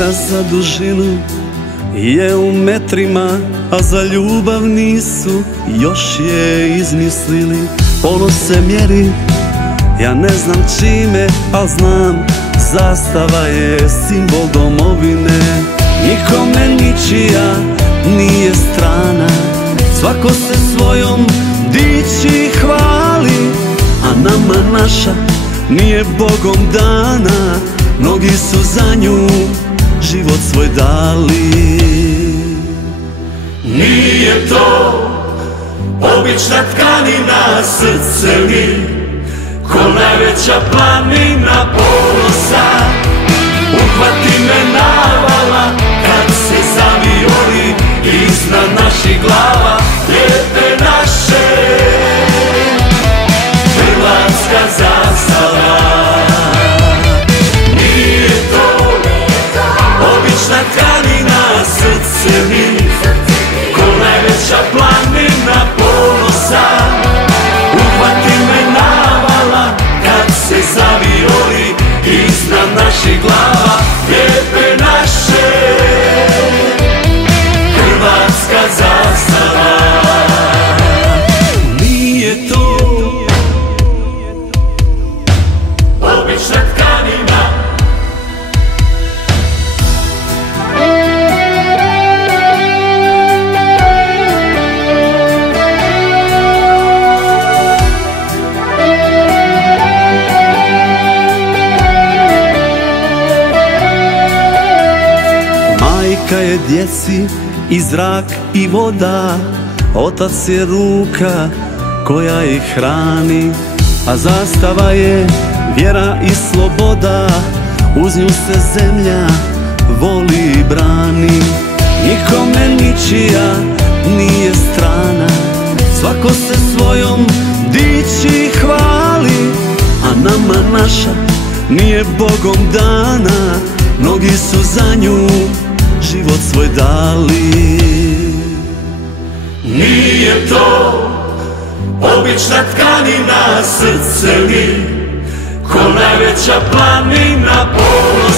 Mjera za dužinu je u metrima, a za ljubav nisu još je izmislili. Ponos se mjeri, ja ne znam čime, al znam, zastava je simbol domovine. Nikome ničija nije strana, svako se svojom diči i hvali, a nama naša nije Bogom dana, mnogi su za nju život svoj dali. Nije to obična tkanina, srce mi ko najveća planina ponosa. Uhvati me navala kad se zavioli iznad naših glava, lijepe naše, hrvatska zastava. Nije to obična tkanina, srce mi ko najveća planina ponosa. Uhvati me navala kad se zavioli iznad naših glava, lijepe naše, hrvatska zastava. Nije to obična tkanina, majka je djeci i zrak i voda, otac je ruka koja ih hrani, a zastava je vjera i sloboda, uz nju se zemlja voli i brani. Nikome ničija nije strana, svako se svojom diči i hvali, a nama naša nije Bogom dana, mnogi su za nju život svoj dali. nije to obična tkanina, srce mi ko najveća planina ponosa.